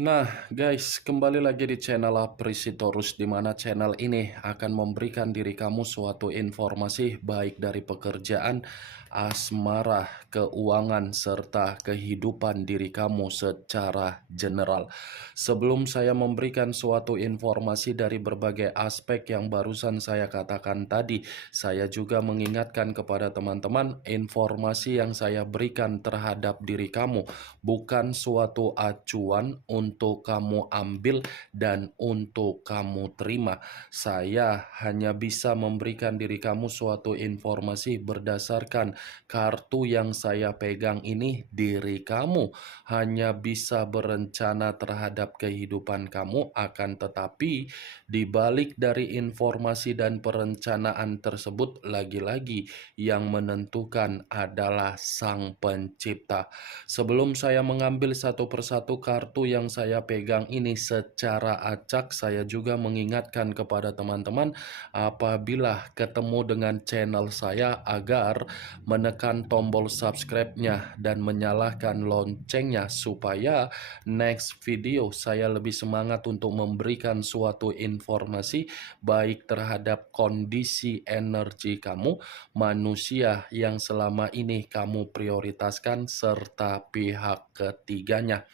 Nah, guys, kembali lagi di channel Aprisitorus, di mana channel ini akan memberikan diri kamu suatu informasi baik dari pekerjaan, asmara, keuangan, serta kehidupan diri kamu secara general. Sebelum saya memberikan suatu informasi dari berbagai aspek yang barusan saya katakan tadi, saya juga mengingatkan kepada teman-teman informasi yang saya berikan terhadap diri kamu bukan suatu acuan untuk kamu ambil dan untuk kamu terima. Saya hanya bisa memberikan diri kamu suatu informasi berdasarkan kartu yang saya pegang ini. Diri kamu hanya bisa berencana terhadap kehidupan kamu, akan tetapi di balik dari informasi dan perencanaan tersebut, lagi-lagi yang menentukan adalah Sang Pencipta. Sebelum saya mengambil satu persatu kartu yang saya pegang ini secara acak, saya juga mengingatkan kepada teman-teman apabila ketemu dengan channel saya agar menekan tombol subscribe-nya dan menyalakan loncengnya supaya next video saya lebih semangat untuk memberikan suatu informasi baik terhadap kondisi energi kamu, manusia yang selama ini kamu prioritaskan, serta pihak ketiganya.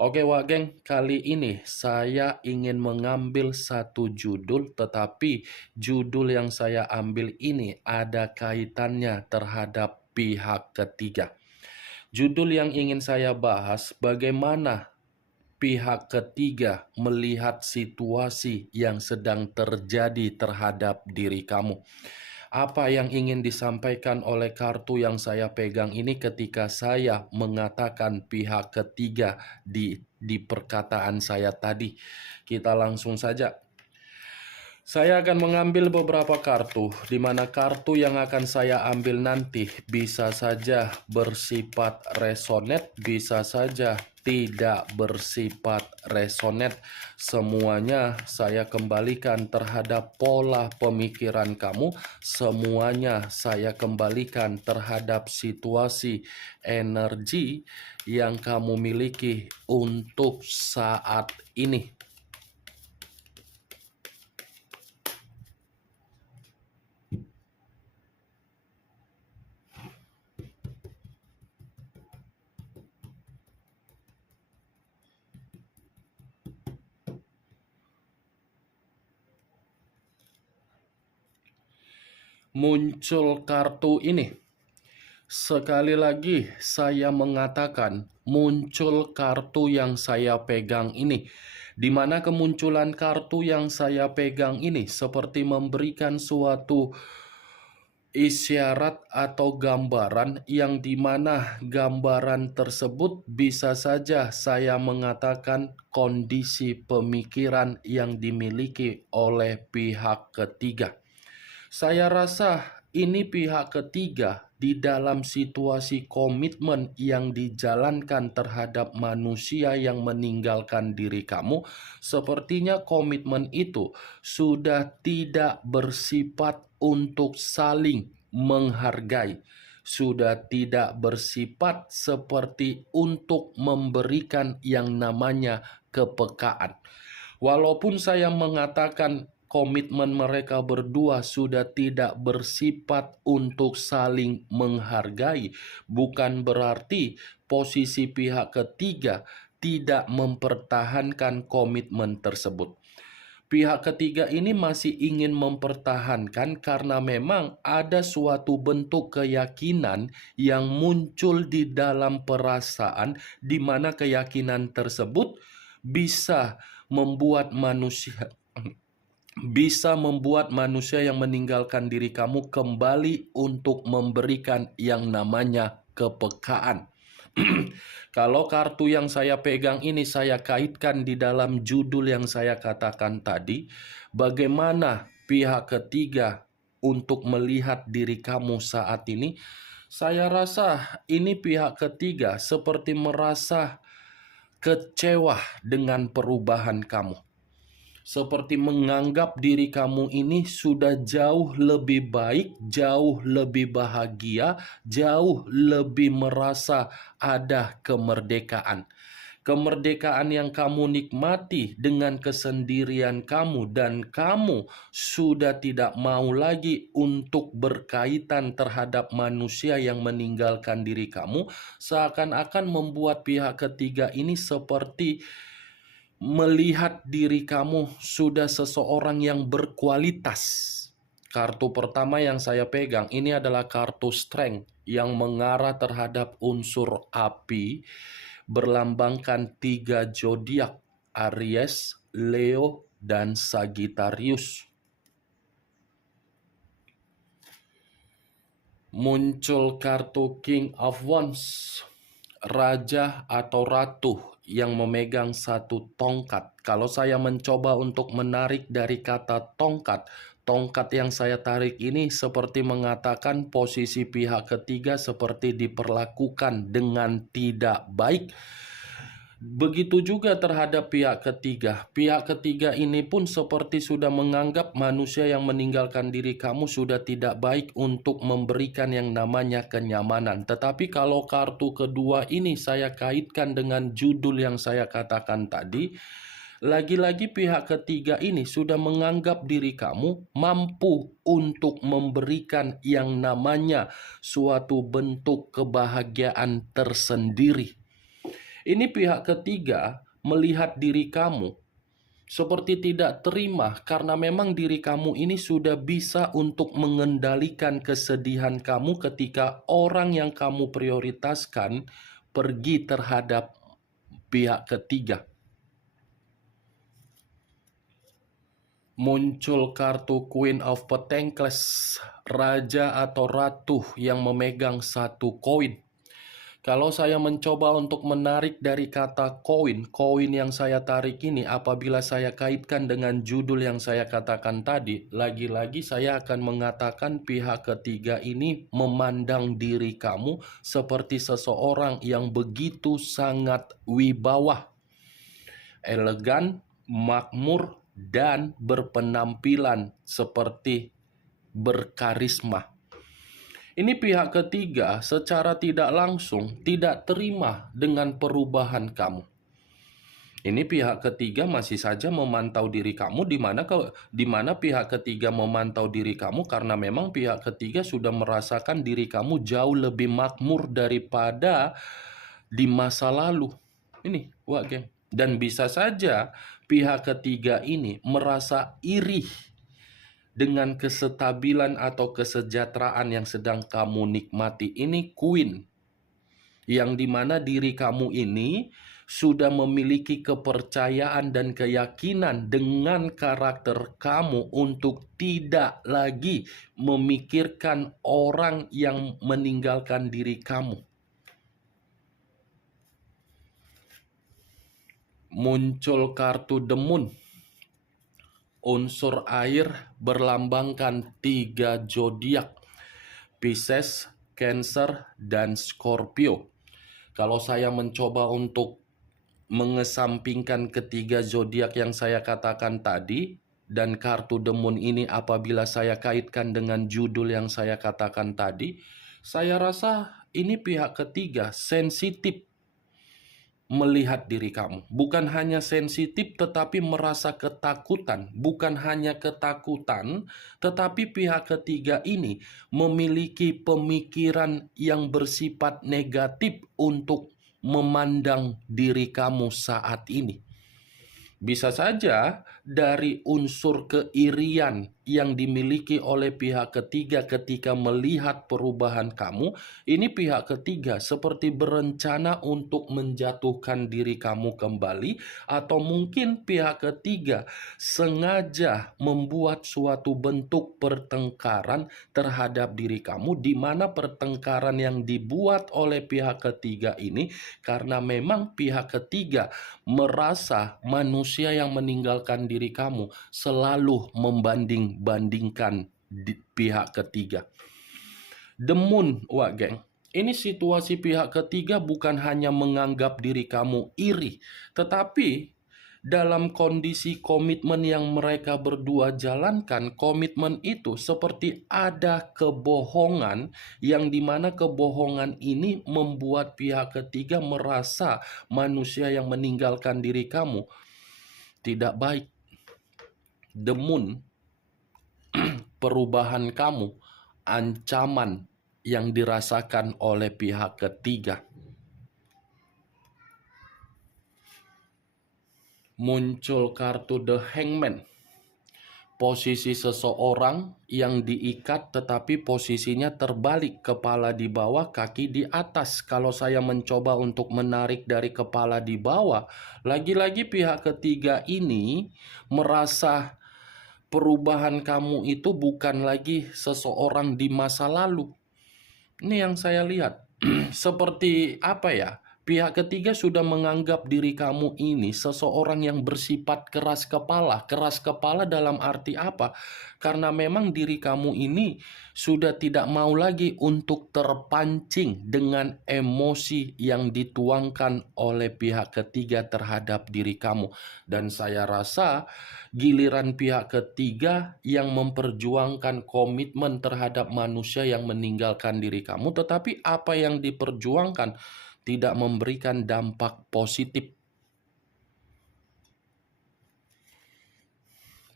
Oke wah geng, kali ini saya ingin mengambil satu judul, tetapi judul yang saya ambil ini ada kaitannya terhadap pihak ketiga. Judul yang ingin saya bahas, bagaimana pihak ketiga melihat situasi yang sedang terjadi terhadap diri kamu. Apa yang ingin disampaikan oleh kartu yang saya pegang ini ketika saya mengatakan pihak ketiga di perkataan saya tadi? Kita langsung saja. Saya akan mengambil beberapa kartu, di mana kartu yang akan saya ambil nanti bisa saja bersifat resonate, bisa saja tidak bersifat resonate. Semuanya saya kembalikan terhadap pola pemikiran kamu, semuanya saya kembalikan terhadap situasi energi yang kamu miliki untuk saat ini. Muncul kartu ini. Sekali lagi saya mengatakan muncul kartu yang saya pegang ini, di mana kemunculan kartu yang saya pegang ini seperti memberikan suatu isyarat atau gambaran, yang dimana gambaran tersebut bisa saja saya mengatakan kondisi pemikiran yang dimiliki oleh pihak ketiga. Saya rasa ini pihak ketiga di dalam situasi komitmen yang dijalankan terhadap manusia yang meninggalkan diri kamu. Sepertinya komitmen itu sudah tidak bersifat untuk saling menghargai, sudah tidak bersifat seperti untuk memberikan yang namanya kepekaan. Walaupun saya mengatakan komitmen mereka berdua sudah tidak bersifat untuk saling menghargai, bukan berarti posisi pihak ketiga tidak mempertahankan komitmen tersebut. Pihak ketiga ini masih ingin mempertahankan karena memang ada suatu bentuk keyakinan yang muncul di dalam perasaan, di mana keyakinan tersebut bisa membuat manusia yang meninggalkan diri kamu kembali untuk memberikan yang namanya kepekaan. Kalau kartu yang saya pegang ini saya kaitkan di dalam judul yang saya katakan tadi, bagaimana pihak ketiga untuk melihat diri kamu saat ini, saya rasa ini pihak ketiga seperti merasa kecewa dengan perubahan kamu. Seperti menganggap diri kamu ini sudah jauh lebih baik, jauh lebih bahagia, jauh lebih merasa ada kemerdekaan. Kemerdekaan yang kamu nikmati dengan kesendirian kamu, dan kamu sudah tidak mau lagi untuk berkaitan terhadap manusia yang meninggalkan diri kamu, seakan-akan membuat pihak ketiga ini seperti melihat diri kamu sudah seseorang yang berkualitas. Kartu pertama yang saya pegang ini adalah kartu Strength yang mengarah terhadap unsur api, berlambangkan 3 zodiak: Aries, Leo, dan Sagittarius. Muncul kartu King of Wands, raja atau ratu yang memegang satu tongkat. Kalau saya mencoba untuk menarik dari kata tongkat, tongkat yang saya tarik ini seperti mengatakan posisi pihak ketiga seperti diperlakukan dengan tidak baik. Begitu juga terhadap pihak ketiga. Pihak ketiga ini pun seperti sudah menganggap manusia yang meninggalkan diri kamu sudah tidak baik untuk memberikan yang namanya kenyamanan. Tetapi kalau kartu kedua ini saya kaitkan dengan judul yang saya katakan tadi, lagi-lagi pihak ketiga ini sudah menganggap diri kamu mampu untuk memberikan yang namanya suatu bentuk kebahagiaan tersendiri. Ini pihak ketiga melihat diri kamu seperti tidak terima karena memang diri kamu ini sudah bisa untuk mengendalikan kesedihan kamu ketika orang yang kamu prioritaskan pergi terhadap pihak ketiga. Muncul kartu Queen of Pentacles, raja atau ratu yang memegang satu koin. Kalau saya mencoba untuk menarik dari kata koin yang saya tarik ini apabila saya kaitkan dengan judul yang saya katakan tadi, lagi-lagi saya akan mengatakan pihak ketiga ini memandang diri kamu seperti seseorang yang begitu sangat wibawa, elegan, makmur, dan berpenampilan seperti berkarisma. Ini pihak ketiga secara tidak langsung tidak terima dengan perubahan kamu. Ini pihak ketiga masih saja memantau diri kamu, di mana pihak ketiga memantau diri kamu karena memang pihak ketiga sudah merasakan diri kamu jauh lebih makmur daripada di masa lalu. Ini, wah geng. Dan bisa saja pihak ketiga ini merasa iri dengan kesestabilan atau kesejahteraan yang sedang kamu nikmati. Ini Queen, yang dimana diri kamu ini sudah memiliki kepercayaan dan keyakinan dengan karakter kamu untuk tidak lagi memikirkan orang yang meninggalkan diri kamu. Muncul kartu The Moon, unsur air, berlambangkan 3 zodiak: Pisces, Cancer, dan Scorpio. Kalau saya mencoba untuk mengesampingkan ketiga zodiak yang saya katakan tadi dan kartu The Moon ini apabila saya kaitkan dengan judul yang saya katakan tadi, saya rasa ini pihak ketiga sensitif melihat diri kamu. Bukan hanya sensitif tetapi merasa ketakutan. Bukan hanya ketakutan tetapi pihak ketiga ini memiliki pemikiran yang bersifat negatif untuk memandang diri kamu saat ini. Bisa saja dari unsur keirian yang dimiliki oleh pihak ketiga ketika melihat perubahan kamu, ini pihak ketiga seperti berencana untuk menjatuhkan diri kamu kembali, atau mungkin pihak ketiga sengaja membuat suatu bentuk pertengkaran terhadap diri kamu, di mana pertengkaran yang dibuat oleh pihak ketiga ini karena memang pihak ketiga merasa manusia yang meninggalkan diri kamu selalu membanding-bandingkan di pihak ketiga. The Moon, wah geng. Ini situasi pihak ketiga bukan hanya menganggap diri kamu iri, tetapi dalam kondisi komitmen yang mereka berdua jalankan, komitmen itu seperti ada kebohongan yang dimana kebohongan ini membuat pihak ketiga merasa manusia yang meninggalkan diri kamu tidak baik. Demun perubahan kamu, ancaman yang dirasakan oleh pihak ketiga. Muncul kartu The Hangman. Posisi seseorang yang diikat tetapi posisinya terbalik, kepala di bawah, kaki di atas. Kalau saya mencoba untuk menarik dari kepala di bawah, lagi-lagi pihak ketiga ini merasa perubahan kamu itu bukan lagi seseorang di masa lalu. Ini yang saya lihat. Seperti apa ya? Pihak ketiga sudah menganggap diri kamu ini seseorang yang bersifat keras kepala. Keras kepala dalam arti apa? Karena memang diri kamu ini sudah tidak mau lagi untuk terpancing dengan emosi yang dituangkan oleh pihak ketiga terhadap diri kamu. Dan saya rasa giliran pihak ketiga yang memperjuangkan komitmen terhadap manusia yang meninggalkan diri kamu, tetapi apa yang diperjuangkan tidak memberikan dampak positif.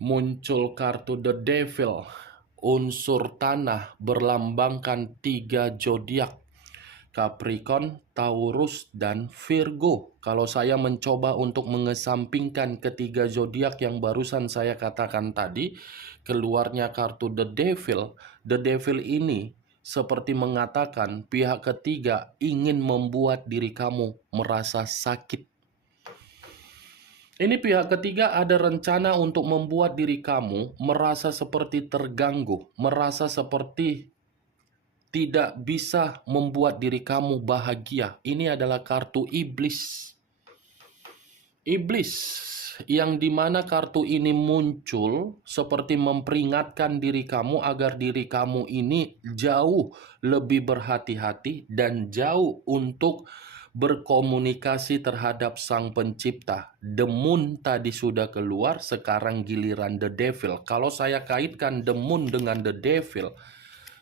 Muncul kartu The Devil, unsur tanah berlambangkan 3 zodiak, Capricorn, Taurus, dan Virgo. Kalau saya mencoba untuk mengesampingkan ketiga zodiak yang barusan saya katakan tadi, keluarnya kartu The Devil. The Devil ini seperti mengatakan pihak ketiga ingin membuat diri kamu merasa sakit. Ini pihak ketiga ada rencana untuk membuat diri kamu merasa seperti terganggu, merasa seperti tidak bisa membuat diri kamu bahagia. Ini adalah kartu iblis. Iblis yang dimana kartu ini muncul seperti memperingatkan diri kamu agar diri kamu ini jauh lebih berhati-hati dan jauh untuk berkomunikasi terhadap Sang Pencipta. The Moon tadi sudah keluar, sekarang giliran The Devil. Kalau saya kaitkan The Moon dengan The Devil,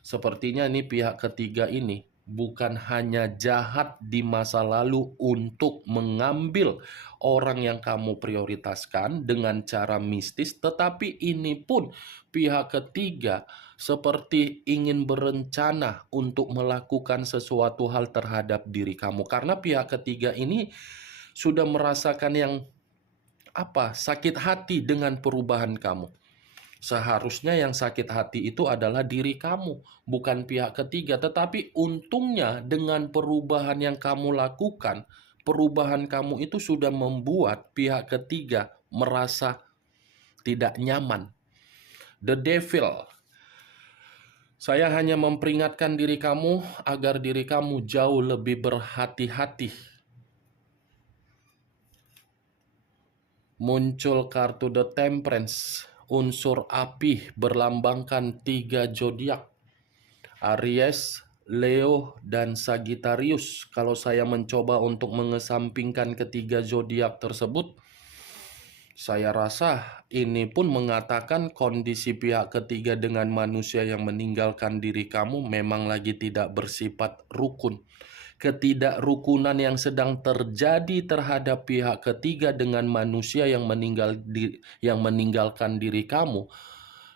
sepertinya ini pihak ketiga ini bukan hanya jahat di masa lalu untuk mengambil orang yang kamu prioritaskan dengan cara mistis, tetapi ini pun pihak ketiga seperti ingin berencana untuk melakukan sesuatu hal terhadap diri kamu. Karena pihak ketiga ini sudah merasakan yang sakit hati dengan perubahan kamu. Seharusnya yang sakit hati itu adalah diri kamu, bukan pihak ketiga. Tetapi untungnya dengan perubahan yang kamu lakukan, perubahan kamu itu sudah membuat pihak ketiga merasa tidak nyaman. The Devil. Saya hanya memperingatkan diri kamu agar diri kamu jauh lebih berhati-hati. Muncul kartu The Temperance. Unsur api berlambangkan 3 zodiak, Aries, Leo, dan Sagittarius. Kalau saya mencoba untuk mengesampingkan ketiga zodiak tersebut, saya rasa ini pun mengatakan kondisi pihak ketiga dengan manusia yang meninggalkan diri kamu memang lagi tidak bersifat rukun. Ketidakrukunan yang sedang terjadi terhadap pihak ketiga dengan manusia yang meninggalkan diri kamu,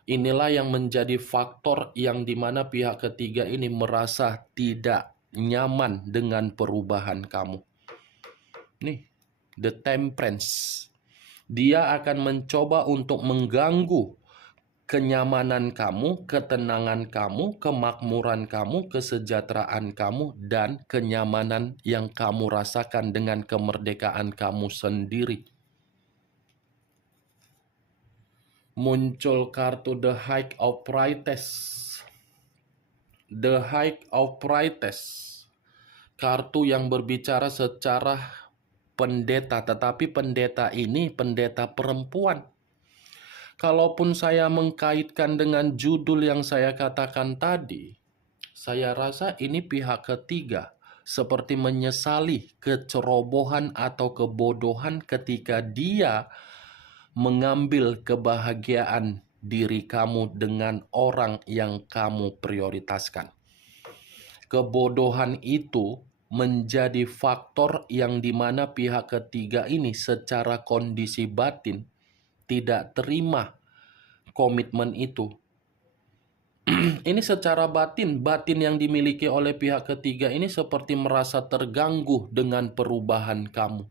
inilah yang menjadi faktor yang dimana pihak ketiga ini merasa tidak nyaman dengan perubahan kamu. Nih, The Temperance. Dia akan mencoba untuk mengganggu kenyamanan kamu, ketenangan kamu, kemakmuran kamu, kesejahteraan kamu, dan kenyamanan yang kamu rasakan dengan kemerdekaan kamu sendiri. Muncul kartu The High of Priestess. The High of Priestess. Kartu yang berbicara secara pendeta, tetapi pendeta ini pendeta perempuan. Kalaupun saya mengkaitkan dengan judul yang saya katakan tadi, saya rasa ini pihak ketiga seperti menyesali kecerobohan atau kebodohan ketika dia mengambil kebahagiaan diri kamu dengan orang yang kamu prioritaskan. Kebodohan itu menjadi faktor yang dimana pihak ketiga ini secara kondisi batin tidak terima komitmen itu. Ini secara batin yang dimiliki oleh pihak ketiga ini seperti merasa terganggu dengan perubahan kamu.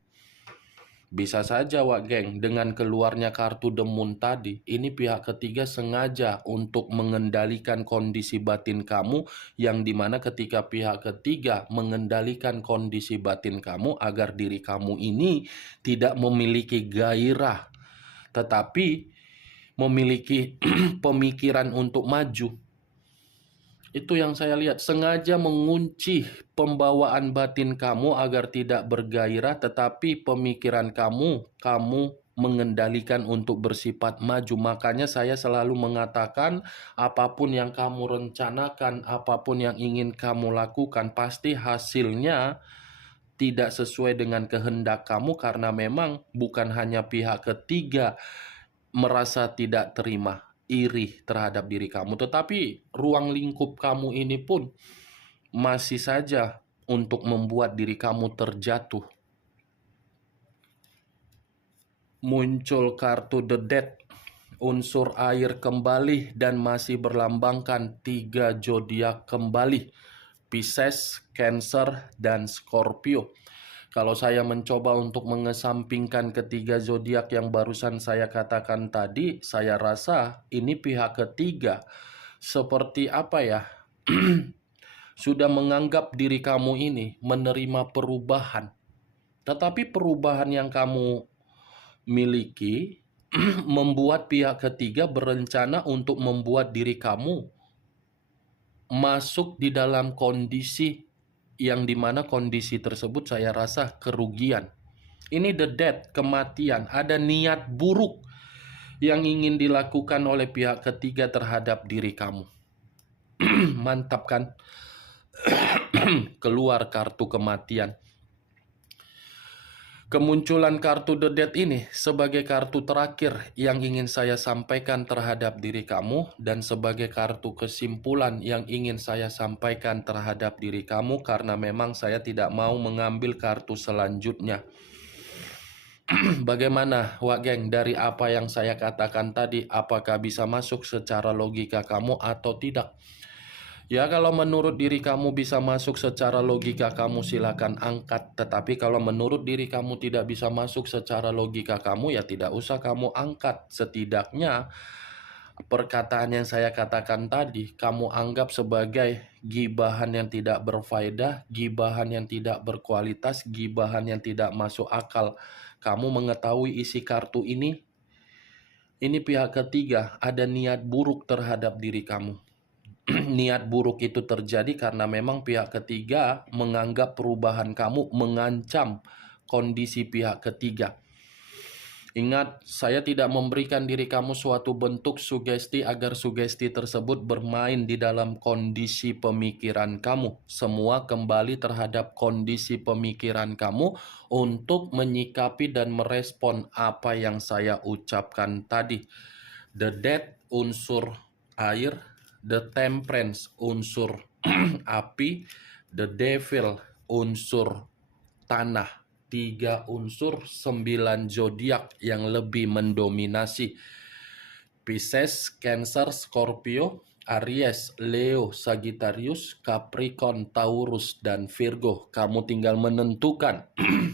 Bisa saja, Wak Geng, dengan keluarnya kartu The Moon tadi, ini pihak ketiga sengaja untuk mengendalikan kondisi batin kamu, yang dimana ketika pihak ketiga mengendalikan kondisi batin kamu agar diri kamu ini tidak memiliki gairah, tetapi memiliki pemikiran untuk maju. Itu yang saya lihat, sengaja mengunci pembawaan batin kamu agar tidak bergairah, tetapi pemikiran kamu mengendalikan untuk bersifat maju. Makanya saya selalu mengatakan, apapun yang kamu rencanakan, apapun yang ingin kamu lakukan, pasti hasilnya tidak sesuai dengan kehendak kamu, karena memang bukan hanya pihak ketiga merasa tidak terima, iri terhadap diri kamu, tetapi ruang lingkup kamu ini pun masih saja untuk membuat diri kamu terjatuh. Muncul kartu The Death, unsur air kembali dan masih berlambangkan 3 zodiak kembali, Pisces, Cancer, dan Scorpio. Kalau saya mencoba untuk mengesampingkan ketiga zodiak yang barusan saya katakan tadi, saya rasa ini pihak ketiga seperti apa ya? Sudah menganggap diri kamu ini menerima perubahan. Tetapi perubahan yang kamu miliki membuat pihak ketiga berencana untuk membuat diri kamu masuk di dalam kondisi yang dimana kondisi tersebut saya rasa kerugian. Ini the death, kematian. Ada niat buruk yang ingin dilakukan oleh pihak ketiga terhadap diri kamu. Mantap kan? Keluar kartu kematian. Kemunculan kartu The Death ini sebagai kartu terakhir yang ingin saya sampaikan terhadap diri kamu, dan sebagai kartu kesimpulan yang ingin saya sampaikan terhadap diri kamu, karena memang saya tidak mau mengambil kartu selanjutnya. Bagaimana, Wak Geng, dari apa yang saya katakan tadi, apakah bisa masuk secara logika kamu atau tidak? Ya, kalau menurut diri kamu bisa masuk secara logika kamu, silakan angkat. Tetapi kalau menurut diri kamu tidak bisa masuk secara logika kamu, ya tidak usah kamu angkat. Setidaknya perkataan yang saya katakan tadi kamu anggap sebagai gibahan yang tidak berfaedah, gibahan yang tidak berkualitas, gibahan yang tidak masuk akal. Kamu mengetahui isi kartu ini pihak ketiga ada niat buruk terhadap diri kamu. Niat buruk itu terjadi karena memang pihak ketiga menganggap perubahan kamu mengancam kondisi pihak ketiga. Ingat, saya tidak memberikan diri kamu suatu bentuk sugesti agar sugesti tersebut bermain di dalam kondisi pemikiran kamu. Semua kembali terhadap kondisi pemikiran kamu untuk menyikapi dan merespon apa yang saya ucapkan tadi. The Death, unsur air. The Temperance, unsur api. The Devil, unsur tanah. 3 unsur, 9 zodiak yang lebih mendominasi. Pisces, Cancer, Scorpio, Aries, Leo, Sagittarius, Capricorn, Taurus, dan Virgo. Kamu tinggal menentukan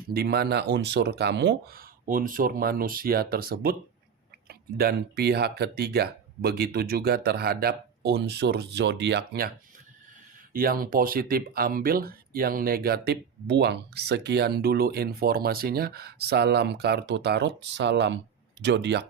di mana unsur kamu, unsur manusia tersebut, dan pihak ketiga. Begitu juga terhadap unsur zodiaknya. Yang positif ambil, yang negatif buang. Sekian dulu informasinya. Salam kartu tarot, salam zodiak.